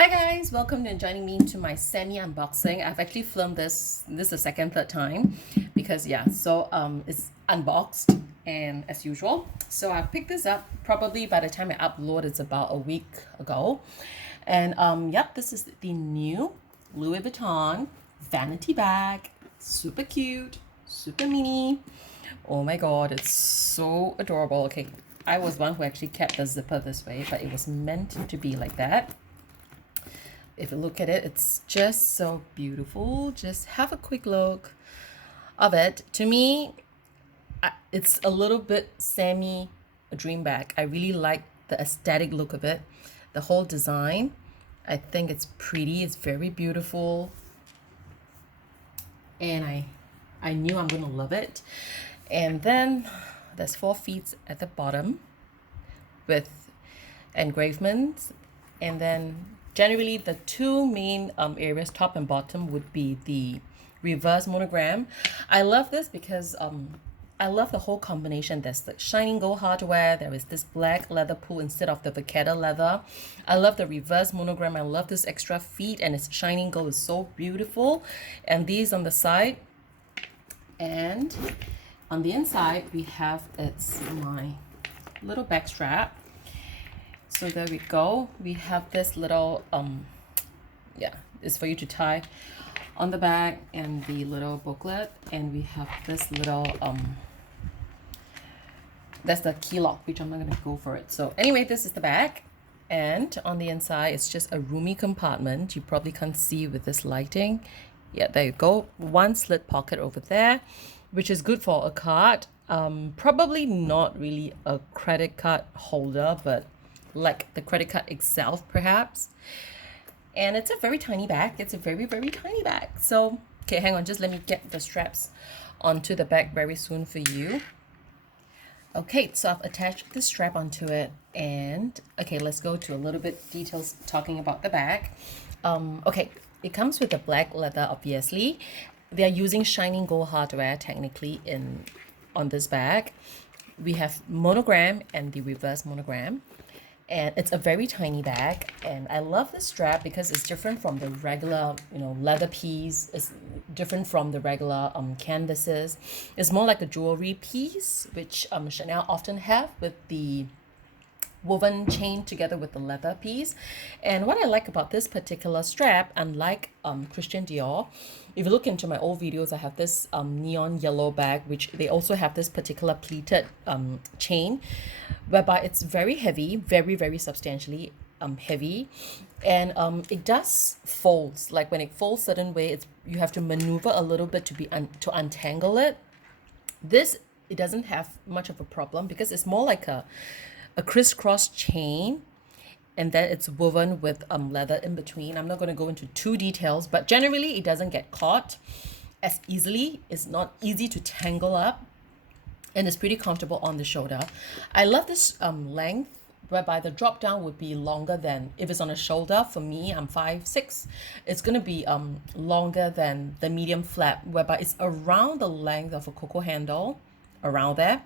Hi guys, welcome to joining me to my semi unboxing. I've actually filmed this is the second, third time because it's unboxed and as usual. So I picked this up probably by the time I upload it's about a week ago. And yep, this is the new Louis Vuitton Vanity bag. Super cute, super mini. Oh my god, it's so adorable. Okay, I was one who actually kept the zipper this way, but it was meant to be like that. If you look at it, it's just so beautiful. Just have a quick look of it. To me, it's a little bit semi a dream bag. I really like the aesthetic look of it, the whole design. I think it's pretty. It's very beautiful, and I knew I'm gonna love it. And then there's 4 feet at the bottom with engravements, and then generally the two main areas, top and bottom, would be the reverse monogram. I love this because I love the whole combination. There's the shining gold hardware, there is this black leather pull instead of the vaqueta leather. I love the reverse monogram. I love this extra feet, and its shining gold is so beautiful. And these on the side, and on the inside we have my little back strap. So there we go. We have this little it's for you to tie on the back, and the little booklet, and we have this little that's the key lock, which I'm not gonna go for it. So anyway, this is the back, and on the inside it's just a roomy compartment. You probably can't see with this lighting. Yeah, there you go. One slit pocket over there, which is good for a card. Probably not really a credit card holder, but like the credit card itself perhaps. And it's a very tiny bag. It's a very, very tiny bag. So okay, hang on, just let me get the straps onto the bag very soon for you. Okay, so I've attached the strap onto it, and okay, let's go to a little bit details talking about the bag. Okay, it comes with the black leather, obviously. They are using shining gold hardware technically on this bag. We have monogram and the reverse monogram, and it's a very tiny bag. And I love the strap because it's different from the regular leather piece. It's different from the regular canvases. It's more like a jewelry piece, which Chanel often have with the woven chain together with the leather piece. And what I like about this particular strap, unlike Christian Dior, if you look into my old videos, I have this neon yellow bag, which they also have this particular pleated chain, whereby it's very heavy, very, very substantially heavy. And it does folds. Like when it folds certain way, you have to maneuver a little bit to untangle it. This, it doesn't have much of a problem because it's more like a crisscross chain, and then it's woven with leather in between. I'm not going to go into too details, but generally it doesn't get caught as easily. It's not easy to tangle up, and it's pretty comfortable on the shoulder. I love this length, whereby the drop down would be longer than if it's on a shoulder. For me, I'm 5'6". It's going to be longer than the medium flap, whereby it's around the length of a Kokoh handle, around there.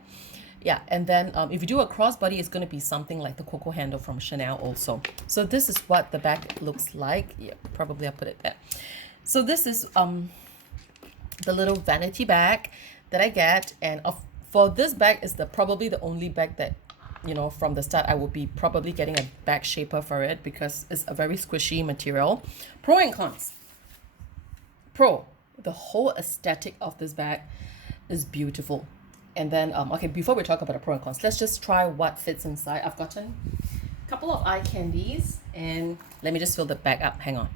Yeah, and then if you do a crossbody, it's going to be something like the Kokoh handle from Chanel also. So this is what the bag looks like. Yeah, probably I'll put it there. So this is the little vanity bag that I get, and for this bag is probably the only bag that from the start I would be probably getting a bag shaper for it, because it's a very squishy material. Pro and cons. Pro, the whole aesthetic of this bag is beautiful. And then okay, before we talk about the pro and cons, let's just try what fits inside. I've gotten a couple of eye candies, and let me just fill the bag up. Hang on.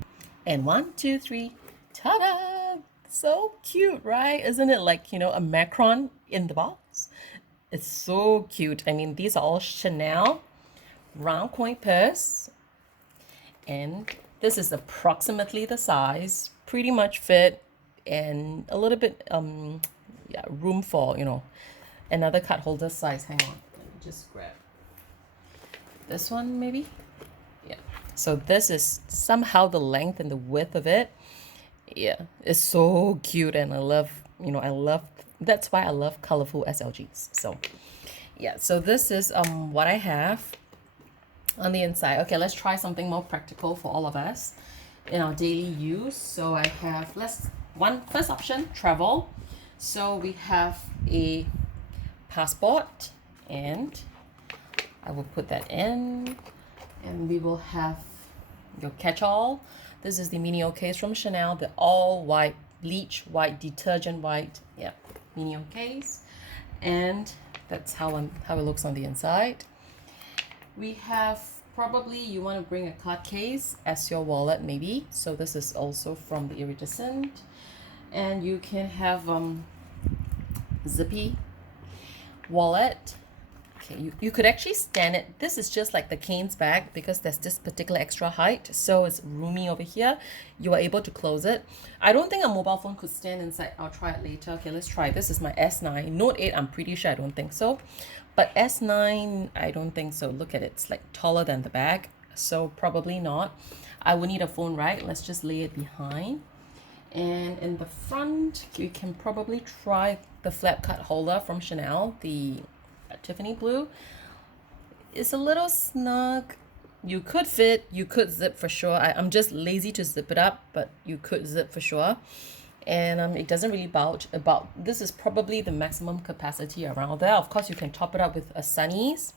And 1, 2, 3, ta-da! So cute, right? Isn't it like a Macron in the box? It's so cute. I mean, these are all Chanel round point purse, and this is approximately the size, pretty much fit, and a little bit room for another card holder size. Hang on, let me just grab this one maybe. Yeah, so this is somehow the length and the width of it. Yeah, it's so cute, and I love that's why I love colorful SLGs. So yeah, so this is what I have. on the inside. Okay, let's try something more practical for all of us in our daily use. So I have first option, travel. So we have a passport, and I will put that in, and we will have your catch-all. This is the Mini case from Chanel, the all white, bleach white, detergent white, yeah, Mini case. And that's how it looks on the inside. We have, probably you want to bring a card case as your wallet maybe. So this is also from the iridescent. And you can have zippy wallet. Okay, you could actually stand it. This is just like the Kane's bag because there's this particular extra height. So it's roomy over here. You are able to close it. I don't think a mobile phone could stand inside. I'll try it later. Okay, let's try. This is my S9. Note 8, I'm pretty sure I don't think so. But S9, I don't think so. Look at it. It's like taller than the bag. So probably not. I would need a phone, right? Let's just lay it behind. And in the front, you can probably try the flap card holder from Chanel, the Tiffany blue. It's a little snug. You could fit, you could zip for sure. I'm just lazy to zip it up, but you could zip for sure. And it doesn't really bulge. This is probably the maximum capacity around there. Of course, you can top it up with a Sunnies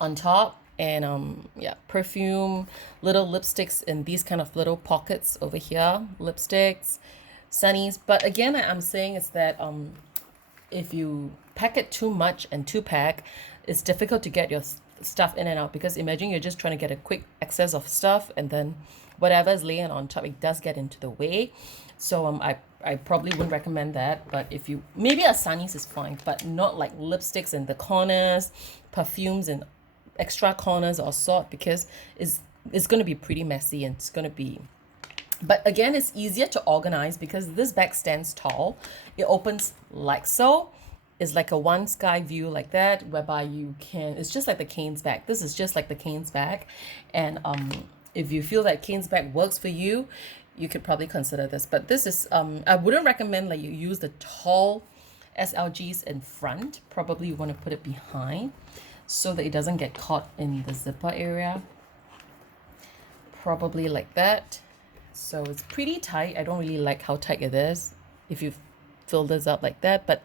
on top. And yeah, perfume, little lipsticks in these kind of little pockets over here, lipsticks, Sunnies. But again, I'm saying is that if you pack it too much and too pack, it's difficult to get your stuff in and out, because imagine you're just trying to get a quick access of stuff, and then whatever is laying on top, it does get into the way. So I probably wouldn't recommend that. But if you, maybe a Sunnies is fine, but not like lipsticks in the corners, perfumes in extra corners or sort, because it's going to be pretty messy, and it's going to be, but again, it's easier to organize because this bag stands tall. It opens like so. It's like a one sky view like that, whereby you can, it's just like the Kane's bag. This is just like the Kane's bag. And if you feel that Kane's bag works for you, you could probably consider this. But this is, I wouldn't recommend like you use the tall SLGs in front. Probably you want to put it behind so that it doesn't get caught in the zipper area. Probably like that. So it's pretty tight. I don't really like how tight it is if you fill this up like that, but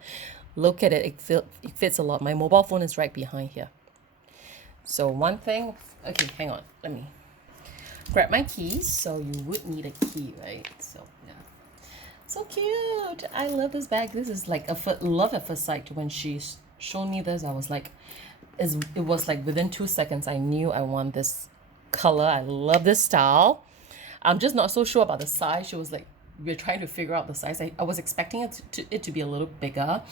look at it, it fits a lot. My mobile phone is right behind here. So one thing, okay, hang on, let me grab my keys. So you would need a key, right? So yeah, so cute. I love this bag. This is like love at first sight. When she showed me this, I was like, it was like within 2 seconds I knew I want this color. I love this style. I'm just not so sure about the size. She was like, we're trying to figure out the size. I was expecting it to be a little bigger,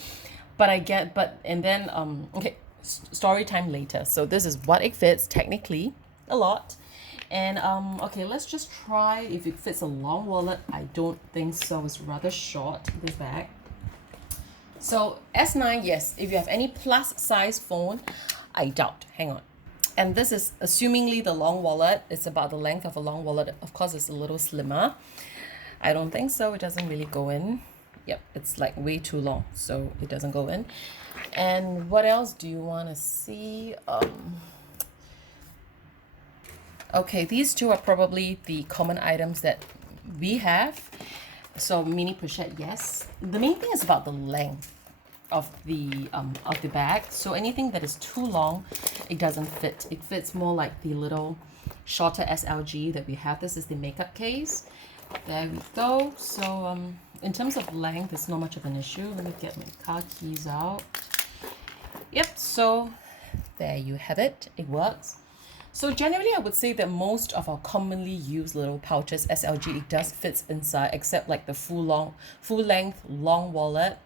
but and then okay, story time later. So this is what it fits, technically a lot. And okay, let's just try if it fits a long wallet. I don't think so. It's rather short, this bag. So S9, yes, if you have any plus size phone, I doubt. Hang on. And this is assumingly the long wallet. It's about the length of a long wallet. Of course, it's a little slimmer. I don't think so. It doesn't really go in. Yep, it's like way too long, so it doesn't go in. And what else do you want to see? Okay, these two are probably the common items that we have. So mini pochette, yes. The main thing is about the length of the bag. So anything that is too long, it doesn't fit. It fits more like the little shorter SLG that we have. This is the makeup case. There we go. So in terms of length, it's not much of an issue. Let me get my car keys out. Yep, so there you have it. It works. So generally, I would say that most of our commonly used little pouches, SLG, it does fit inside, except like the full length long wallet.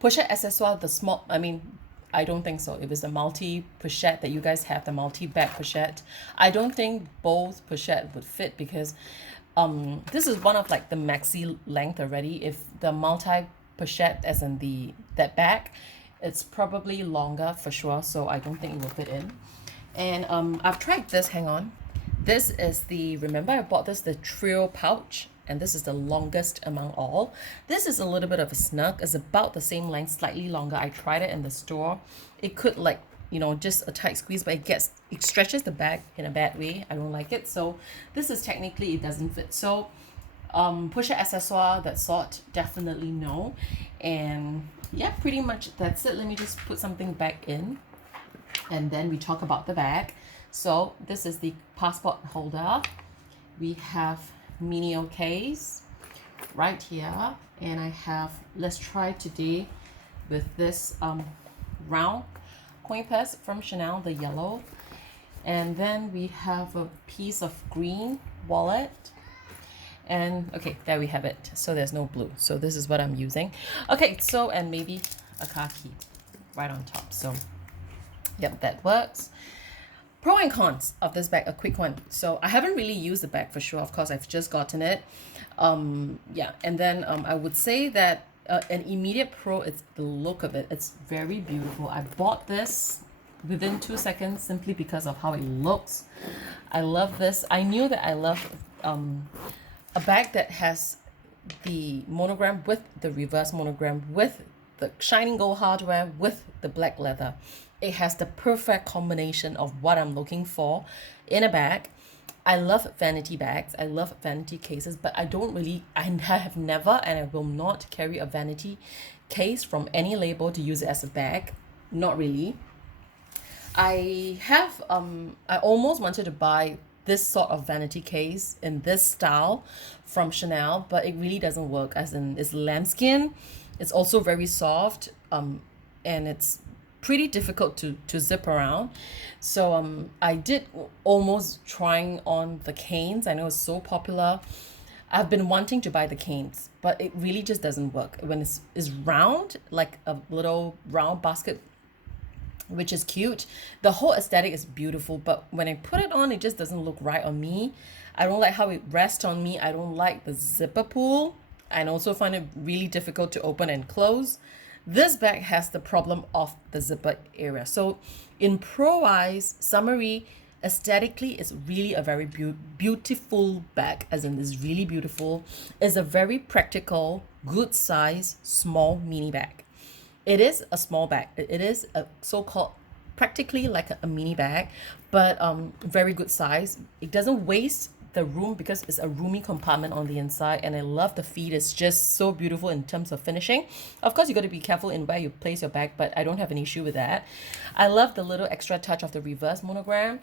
Pochette accessoire, the small, I mean, I don't think so. If it's a multi pochette that you guys have, the multi bag pochette, I don't think both pochette would fit, because this is one of like the maxi length already. If the multi pochette, as in that bag, it's probably longer for sure, so I don't think it will fit in. And I've tried this. Hang on, this is remember I bought the trio pouch, and this is the longest among all. This is a little bit of a snug. It's about the same length, slightly longer. I tried it in the store. It could like you know, just a tight squeeze, but it stretches the bag in a bad way. I don't like it. So this is technically, it doesn't fit. So push accessoire, that sort, definitely no. And yeah, pretty much that's it. Let me just put something back in, and then we talk about the bag. So this is the passport holder. We have mini case right here, and I have, let's try today with this round coin purse from Chanel, the yellow. And then we have a piece of green wallet. And okay, there we have it. So there's no blue. So this is what I'm using. Okay, so, and maybe a car key right on top. So yep, that works. Pro and cons of this bag, a quick one. So I haven't really used the bag for sure. Of course, I've just gotten it. Yeah, and then I would say that an immediate pro is the look of it. It's very beautiful. I bought this within 2 seconds simply because of how it looks. I love this. I knew that I love a bag that has the monogram with the reverse monogram, with the shining gold hardware, with the black leather. It has the perfect combination of what I'm looking for in a bag. I love vanity bags. I love vanity cases, but I have never, and I will not carry a vanity case from any label to use it as a bag. Not really. I almost wanted to buy this sort of vanity case in this style from Chanel, but it really doesn't work, as in it's lambskin. It's also very soft, and it's pretty difficult to zip around. So I did almost trying on the canes. I know it's so popular. I've been wanting to buy the canes, but it really just doesn't work. When it's round, like a little round basket, which is cute. The whole aesthetic is beautiful, but when I put it on, it just doesn't look right on me. I don't like how it rests on me. I don't like the zipper pull, and also find it really difficult to open and close. This bag has the problem of the zipper area. So in pro eyes, summary, aesthetically, it's really a very beautiful bag, as in it's really beautiful. It's a very practical, good size, small mini bag. It is a small bag. It is a so-called practically like a mini bag, but very good size. It doesn't waste the room because it's a roomy compartment on the inside, and I love the feed. It's just so beautiful in terms of finishing. Of course, you got to be careful in where you place your bag, but I don't have an issue with that. I love the little extra touch of the reverse monogram.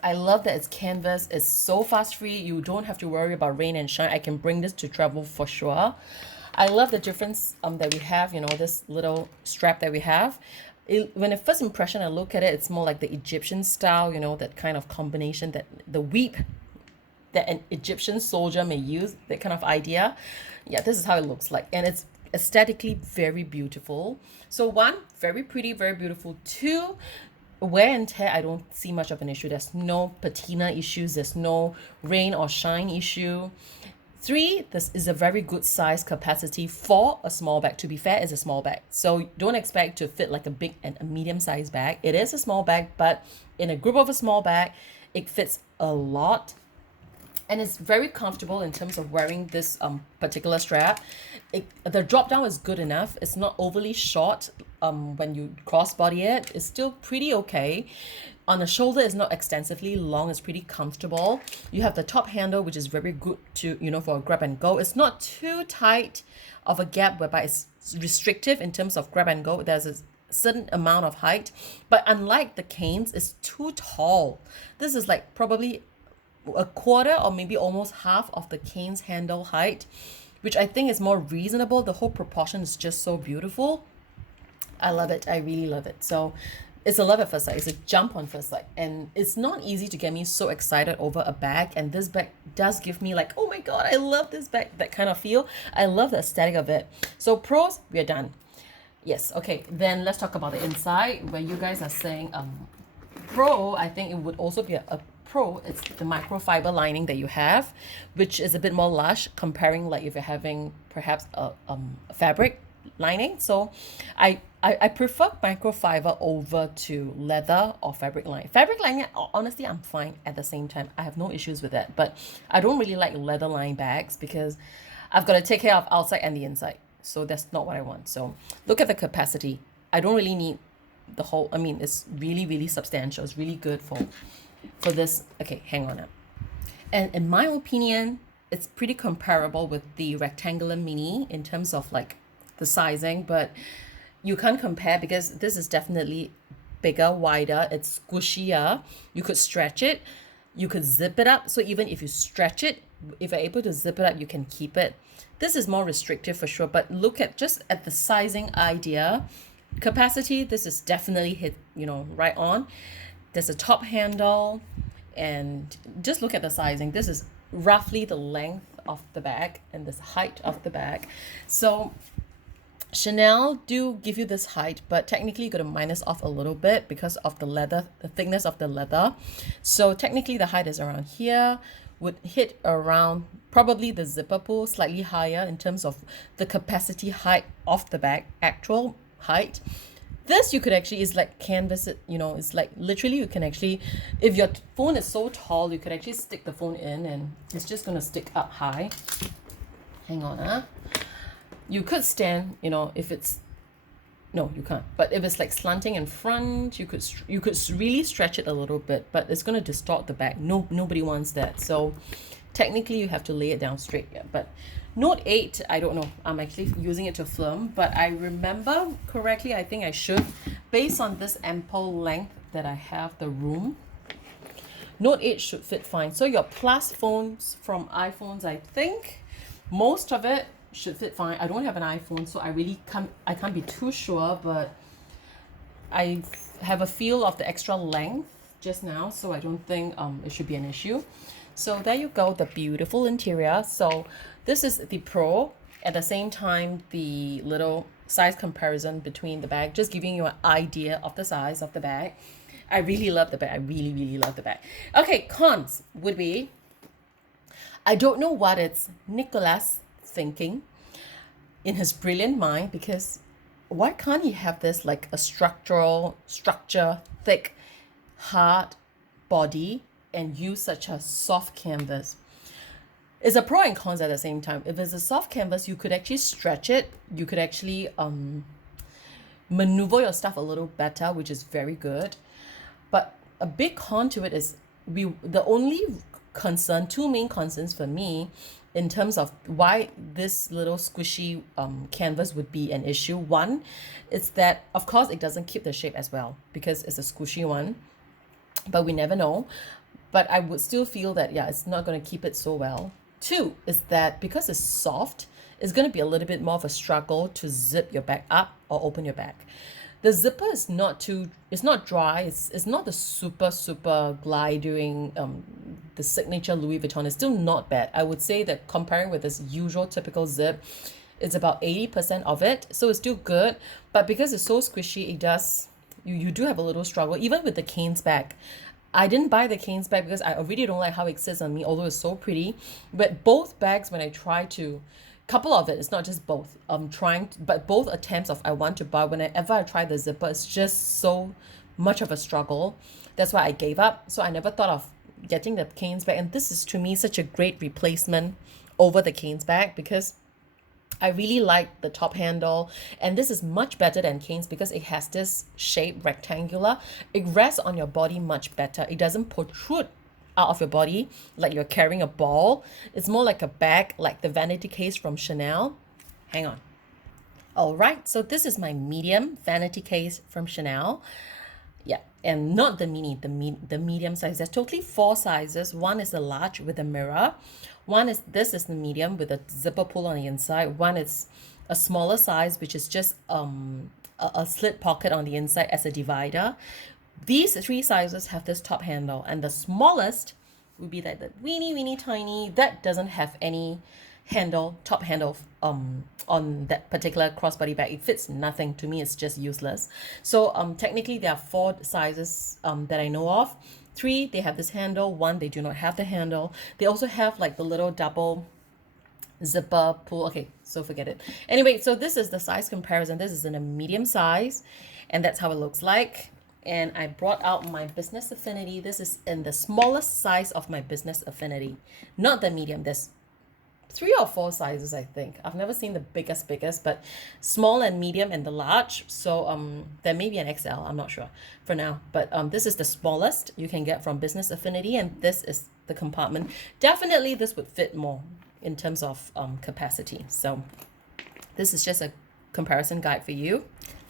I love that it's canvas. It's so fast free. You don't have to worry about rain and shine. I can bring this to travel for sure. I love the difference that we have, you know, this little strap that we have. When at first impression I look at it, it's more like the Egyptian style, you know, that kind of combination, that the weep that an Egyptian soldier may use, that kind of idea. Yeah, this is how it looks like. And it's aesthetically very beautiful. So one, very pretty, very beautiful. Two, wear and tear, I don't see much of an issue. There's no patina issues. There's no rain or shine issue. Three, this is a very good size capacity for a small bag. To be fair, it's a small bag. So don't expect to fit like a big and a medium sized bag. It is a small bag, but in a group of a small bag, it fits a lot. And it's very comfortable in terms of wearing this particular strap. The drop down is good enough. It's not overly short when you crossbody it. It's still pretty okay. On the shoulder, it's not extensively long. It's pretty comfortable. You have the top handle, which is very good to, you know, for a grab and go. It's not too tight of a gap whereby it's restrictive in terms of grab and go. There's a certain amount of height, but unlike the canes, it's too tall. This is like probably a quarter or maybe almost half of the cane's handle height, which I think is more reasonable. The whole proportion is just so beautiful. I love it. I really love it. So it's a love at first sight. It's a jump on first sight. And it's not easy to get me so excited over a bag. And this bag does give me like, oh my God, I love this bag, that kind of feel. I love the aesthetic of it. So pros, we're done. Yes, okay. Then let's talk about the inside, where you guys are saying pro. I think it would also be a pro. It's the microfiber lining that you have, which is a bit more lush comparing like if you're having perhaps a fabric lining. So I prefer microfiber over to leather or fabric lining. Fabric lining, honestly, I'm fine at the same time. I have no issues with that, but I don't really like leather lined bags because I've got to take care of outside and the inside. So that's not what I want. So look at the capacity. I don't really need the whole, I mean, it's really, really substantial. It's really good for this. Okay, hang on up. And in my opinion, it's pretty comparable with the rectangular mini in terms of like the sizing, but you can't compare because this is definitely bigger, wider, it's squishier. You could stretch it, you could zip it up. So even if you stretch it, if you're able to zip it up, you can keep it. This is more restrictive for sure, but look at just at the sizing idea. Capacity, this is definitely hit, right on. There's a top handle, and just look at the sizing. This is roughly the length of the bag and this height of the bag. So Chanel do give you this height, but technically you got to minus off a little bit because of the leather, the thickness of the leather. So technically the height is around here, would hit around probably the zipper pull slightly higher in terms of the capacity height of the bag, actual height. This you could actually is like canvas it, it's like literally you can actually, if your phone is so tall, you could actually stick the phone in and it's just gonna stick up high. Hang on, you could stand, if it's, no, you can't. But if it's like slanting in front, you could really stretch it a little bit, but it's going to distort the back. Nobody wants that. So technically you have to lay it down straight. Yeah. But Note 8, I don't know. I'm actually using it to film, but I remember correctly, I think I should, based on this ample length that I have the room, Note 8 should fit fine. So your Plus phones from iPhones, I think most of it should fit fine. I don't have an iPhone, so I can't be too sure, but I have a feel of the extra length just now, so I don't think it should be an issue. So there you go, the beautiful interior. So this is the Pro. At the same time, the little size comparison between the bag, just giving you an idea of the size of the bag. I really love the bag. I really, really love the bag. Okay, cons would be, I don't know what it's Nicholas thinking in his brilliant mind, because why can't he have this like a structure, thick, hard body and use such a soft canvas? It's a pro and cons at the same time. If it's a soft canvas, you could actually stretch it. You could actually maneuver your stuff a little better, which is very good. But a big con to it is the only concern, two main concerns for me in terms of why this little squishy canvas would be an issue. One, it's that of course it doesn't keep the shape as well because it's a squishy one, but we never know. But I would still feel that, yeah, it's not going to keep it so well. Two is that because it's soft, it's going to be a little bit more of a struggle to zip your bag up or open your bag. The zipper is it's not dry. It's not the super gliding, the signature Louis Vuitton. It's still not bad. I would say that comparing with this usual typical zip, it's about 80% of it. So it's still good. But because it's so squishy, it does, you do have a little struggle. Even with the Cane's bag. I didn't buy the Cane's bag because I really don't like how it sits on me, although it's so pretty. But both bags, when I try to, couple of it, it's not just both. But both attempts of I want to buy, whenever I try the zipper, it's just so much of a struggle. That's why I gave up. So I never thought of getting the Cane's bag. And this is to me such a great replacement over the Cane's bag because I really like the top handle, and this is much better than Cane's because it has this shape, rectangular. It rests on your body much better. It doesn't protrude out of your body like you're carrying a ball. It's more like a bag, like the Vanity case from Chanel. Hang on. All right, so this is my medium Vanity case from Chanel. Yeah, and not the mini, the medium size. There's totally 4 sizes. One is the large with a mirror. This is the medium with a zipper pull on the inside. One is a smaller size, which is just a slit pocket on the inside as a divider. These 3 sizes have this top handle, and the smallest would be like the weeny tiny that doesn't have any top handle on that particular crossbody bag. It fits nothing. To me, it's just useless. So technically there are 4 sizes that I know of. 3, they have this handle. 1, they do not have the handle. They also have like the little double zipper pull. Okay, so forget it. Anyway, so this is the size comparison. This is in a medium size, and that's how it looks like. And I brought out my Business Affinity. This is in the smallest size of my Business Affinity, not the medium. There's three or four sizes, I think. I've never seen the biggest, but small and medium and the large. So there may be an XL, I'm not sure for now. But this is the smallest you can get from Business Affinity, and this is the compartment. Definitely this would fit more in terms of capacity. So this is just a comparison guide for you.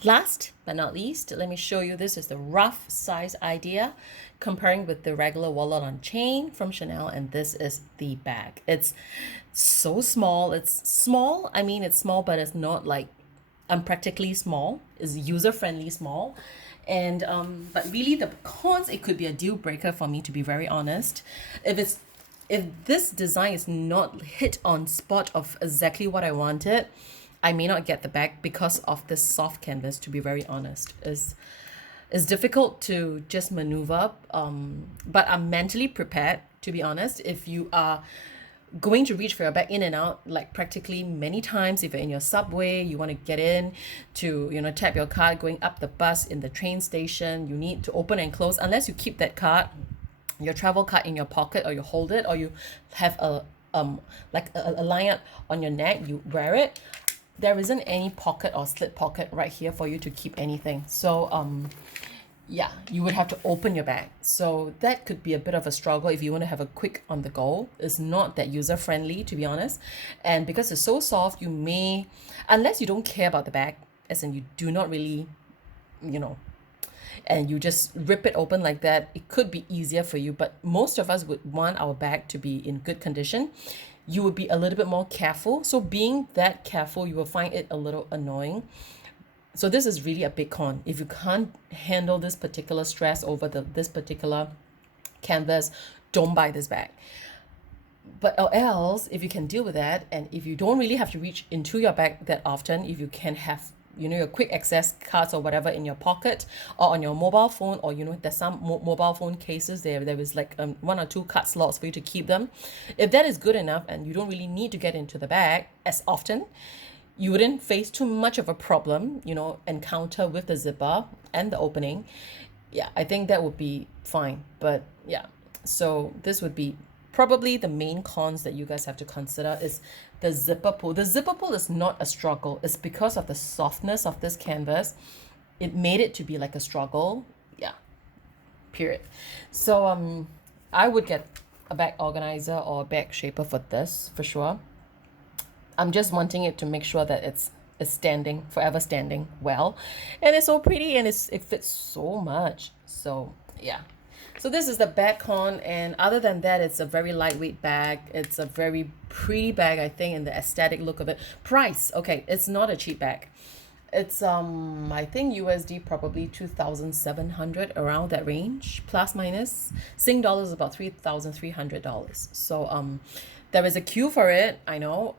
Last but not least, let me show you, this is the rough size idea comparing with the regular wallet on chain from Chanel, and this is the bag. It's so small. It's small. I mean, it's small, but it's not like unpractically small. It's user-friendly small. And but really the cons, it could be a deal breaker for me, to be very honest. If this design is not hit on spot of exactly what I wanted, I may not get the bag because of this soft canvas, to be very honest. It's difficult to just maneuver, but I'm mentally prepared, to be honest. If you are going to reach for your bag in and out, like practically many times, if you're in your subway, you want to get in to, tap your card, going up the bus, in the train station, you need to open and close. Unless you keep that card, your travel card, in your pocket, or you hold it, or you have a lanyard on your neck, you wear it. There isn't any pocket or slip pocket right here for you to keep anything. So yeah, you would have to open your bag. So that could be a bit of a struggle if you want to have a quick on the go. It's not that user friendly, to be honest. And because it's so soft, you may, unless you don't care about the bag, as in you do not really, and you just rip it open like that, it could be easier for you. But most of us would want our bag to be in good condition. You would be a little bit more careful. So being that careful, you will find it a little annoying. So this is really a big con. If you can't handle this particular stress over this particular canvas, don't buy this bag. But else, if you can deal with that, and if you don't really have to reach into your bag that often, if you can have your quick access cards or whatever in your pocket or on your mobile phone, or there's some mobile phone cases there is like one or two card slots for you to keep them. If that is good enough and you don't really need to get into the bag as often, you wouldn't face too much of a problem, encounter with the zipper and the opening. Yeah, I think that would be fine. But yeah, so this would be probably the main cons that you guys have to consider is the zipper pull. The zipper pull is not a struggle. It's because of the softness of this canvas. It made it to be like a struggle. Yeah, period. So I would get a bag organizer or a bag shaper for this for sure. I'm just wanting it to make sure that it's standing, forever standing well. And it's so pretty, and it fits so much. So yeah. So this is the bag con, and other than that, it's a very lightweight bag. It's a very pretty bag, I think, in the aesthetic look of it. Price, okay, it's not a cheap bag. It's I think USD probably 2,700, around that range, plus minus. Sing dollars about $3,300. So there is a queue for it, I know.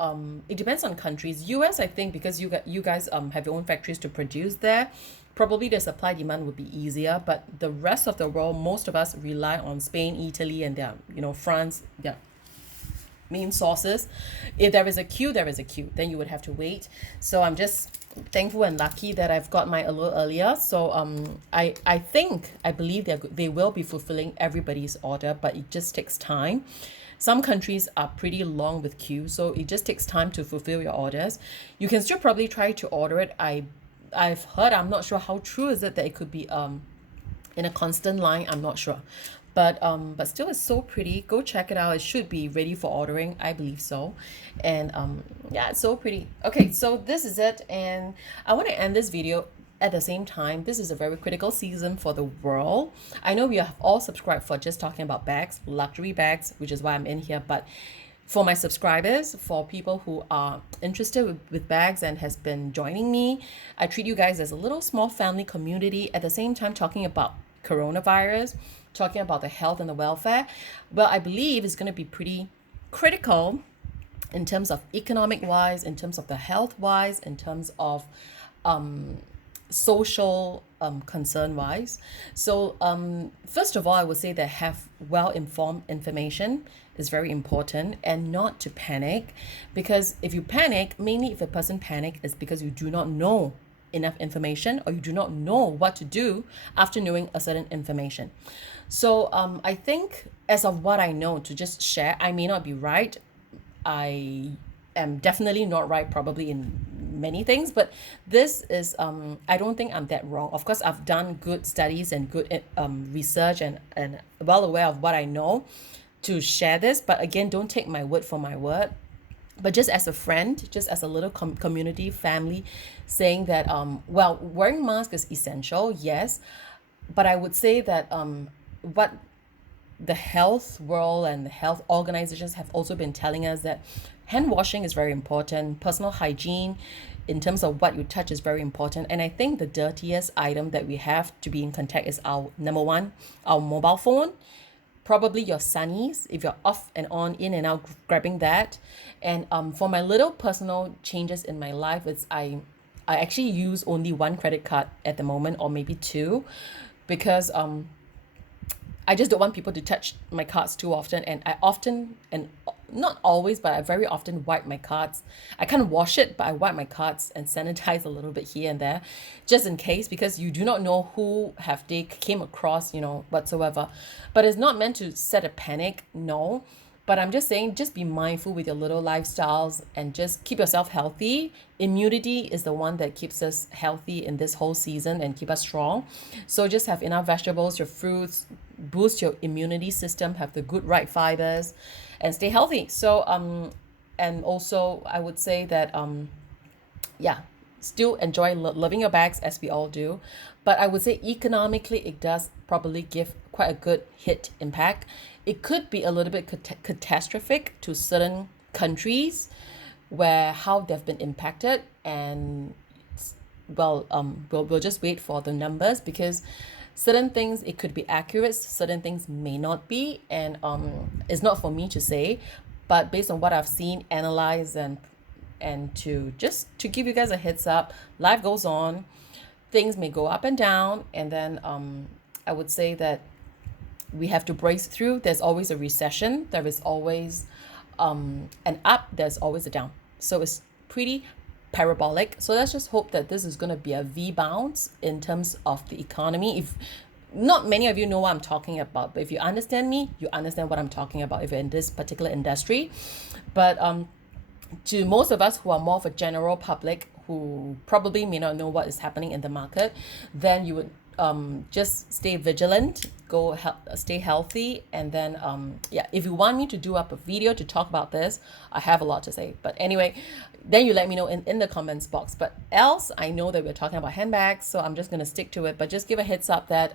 It depends on countries. US, I think, because you guys have your own factories to produce there, probably the supply demand would be easier. But the rest of the world, most of us rely on Spain, Italy, and their France, their main sources. If there is a queue, there is a queue. Then you would have to wait. So I'm just thankful and lucky that I've got mine a little earlier. So I believe they will be fulfilling everybody's order, but it just takes time. Some countries are pretty long with queues, so it just takes time to fulfill your orders. You can still probably try to order it. I've heard, I'm not sure how true is it, that it could be in a constant line. I'm not sure. But still, it's so pretty. Go check it out. It should be ready for ordering. I believe so. And yeah, it's so pretty. Okay, so this is it. And I want to end this video at the same time. This is a very critical season for the world. I know we have all subscribed for just talking about bags, luxury bags, which is why I'm in here. But for my subscribers, for people who are interested with bags and has been joining me, I treat you guys as a little small family community, at the same time talking about coronavirus, talking about the health and the welfare. Well, I believe it's going to be pretty critical in terms of economic wise, in terms of the health wise, in terms of social concern wise. So first of all, I would say that have well-informed information is very important, and not to panic, because if you panic, mainly if a person panic, is because you do not know enough information, or you do not know what to do after knowing a certain information. So I think, as of what I know, to just share, I may not be right. I am definitely not right, probably in many things, but this is I don't think I'm that wrong. Of course, I've done good studies and good research, and well aware of what I know to share this. But again, don't take my word for my word, but just as a friend, just as a little community family, saying that well, wearing mask is essential, yes, but I would say that what the health world and the health organizations have also been telling us, that hand washing is very important, personal hygiene in terms of what you touch is very important. And I think the dirtiest item that we have to be in contact is our number one, our mobile phone, probably your sunnies if you're off and on, in and out, grabbing that. And for my little personal changes in my life, it's I actually use only one credit card at the moment, or maybe two, because I just don't want people to touch my cards too often. And I often, and not always, but I very often wipe my cards. I can't wash it, but I wipe my cards and sanitize a little bit here and there, just in case, because you do not know who have they came across, whatsoever. But it's not meant to set a panic, no. But I'm just saying, just be mindful with your little lifestyles and just keep yourself healthy. Immunity is the one that keeps us healthy in this whole season and keep us strong. So just have enough vegetables, your fruits, boost your immunity system, have the good right fibers, and stay healthy. So and also I would say that yeah, still enjoy loving your bags as we all do. But I would say economically, it does probably give quite a good hit impact. It could be a little bit catastrophic to certain countries where how they've been impacted. And well, we'll just wait for the numbers, because certain things it could be accurate, certain things may not be, and it's not for me to say, but based on what I've seen, analyze, and to just to give you guys a heads up, life goes on, things may go up and down, and then I would say that we have to brace through. There's always a recession, there is always an up, there's always a down. So it's pretty parabolic. So let's just hope that this is going to be a V bounce in terms of the economy. If not many of you know what I'm talking about, but if you understand me, you understand what I'm talking about if you're in this particular industry. But to most of us who are more of a general public, who probably may not know what is happening in the market, then you would just stay vigilant, stay healthy, and then yeah, if you want me to do up a video to talk about this, I have a lot to say. But anyway, then you let me know in the comments box. But else, I know that we're talking about handbags, so I'm just gonna stick to it. But just give a heads up that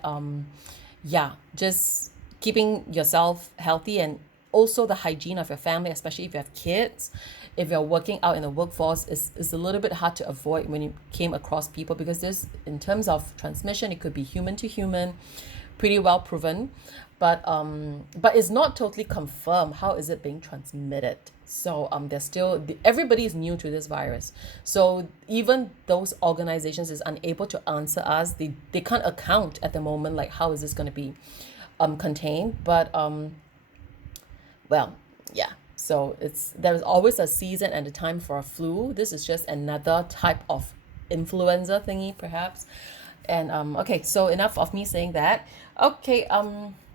yeah, just keeping yourself healthy, and also the hygiene of your family, especially if you have kids. If you're working out in the workforce, is a little bit hard to avoid when you came across people, because this, in terms of transmission, it could be human to human, pretty well proven, but it's not totally confirmed how is it being transmitted. So there's still everybody is new to this virus, so even those organizations is unable to answer us. They can't account at the moment, like how is this going to be contained. But well, yeah. So there's always a season and a time for a flu. This is just another type of influenza thingy, perhaps. And okay, so enough of me saying that. Okay,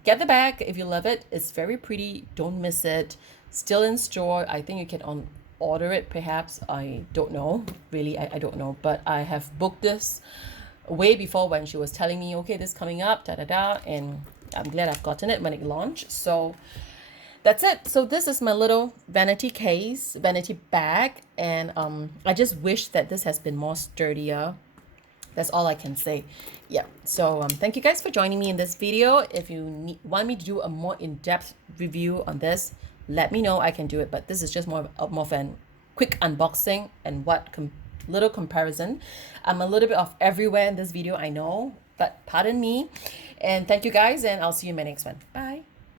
get the bag if you love it. It's very pretty. Don't miss it. Still in store. I think you can order it, perhaps. I don't know. Really, I don't know. But I have booked this way before, when she was telling me, okay, this coming up, da da da. And I'm glad I've gotten it when it launched. So that's it. So this is my little vanity bag, and I just wish that this has been more sturdier. That's all I can say. Yeah. So thank you guys for joining me in this video. If you want me to do a more in-depth review on this, let me know. I can do it. But this is just more of an quick unboxing and little comparison. I'm a little bit off everywhere in this video, I know, but pardon me. And thank you guys, and I'll see you in my next one. Bye.